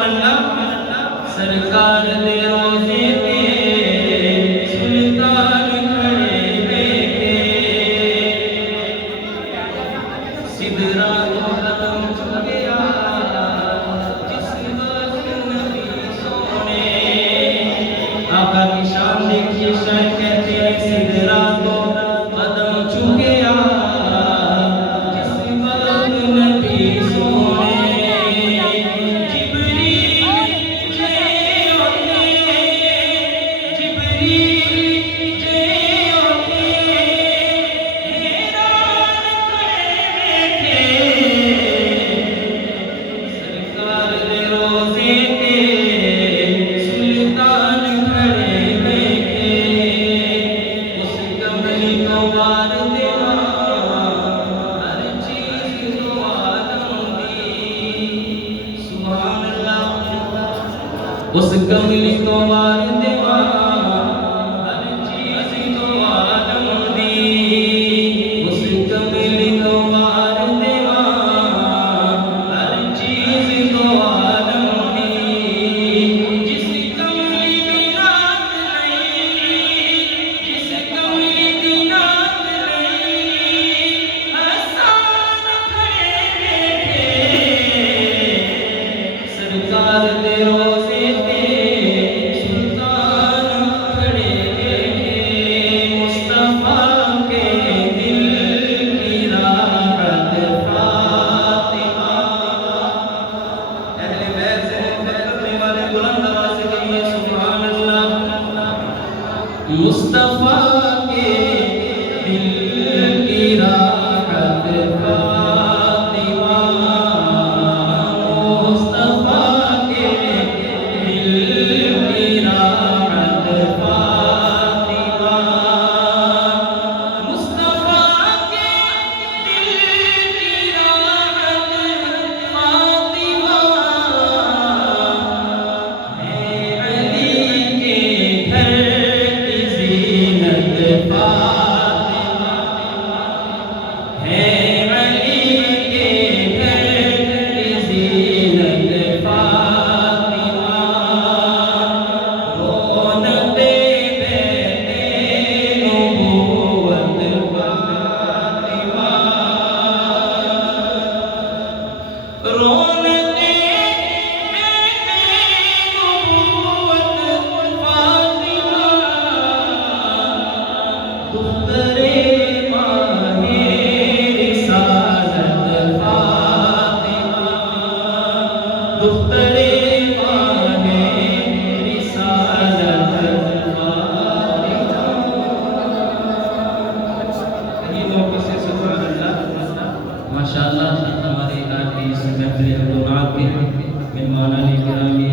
सुभान अल्लाह। सरकार दे रोजे पे सुल्तान खड़े बैठे, सिदरा को कदम चुके आया जिस वक्त नबी सोने। आका की शान देखिए, शायद कहते हैं सिदरा को कदम चुके आया जिस वक्त नबी सोने। उस कमली को मार देवा हर चीज को आलम दी। उस कमली को मार देवा हर चीज को आलम दी। जिस कमली की रात नहीं, जिस कमली की रात नहीं, हसन खड़े बैठे सरकार दे रोजे मुस्तफा के दिल की राहत फातिमा। मुस्तफा के दिल की राहत फातिमा। मुस्तफा के दिल की राहत फातिमा। है अली के घर फातिमा, है अली के घर की ज़ीनत फातिमा। रौनक़े बैते नबूवत फातिमा। रौनक़े बैते नबूवत फातिमा। दुख्तरे माहे रिसालत फातिमा। दुख्तरे माहे रिसालत फातिमा। ये मौके से सुभान अल्लाह, माशाअल्लाह। हमारे आज की इस महफ़िल के मेहमान गिरामी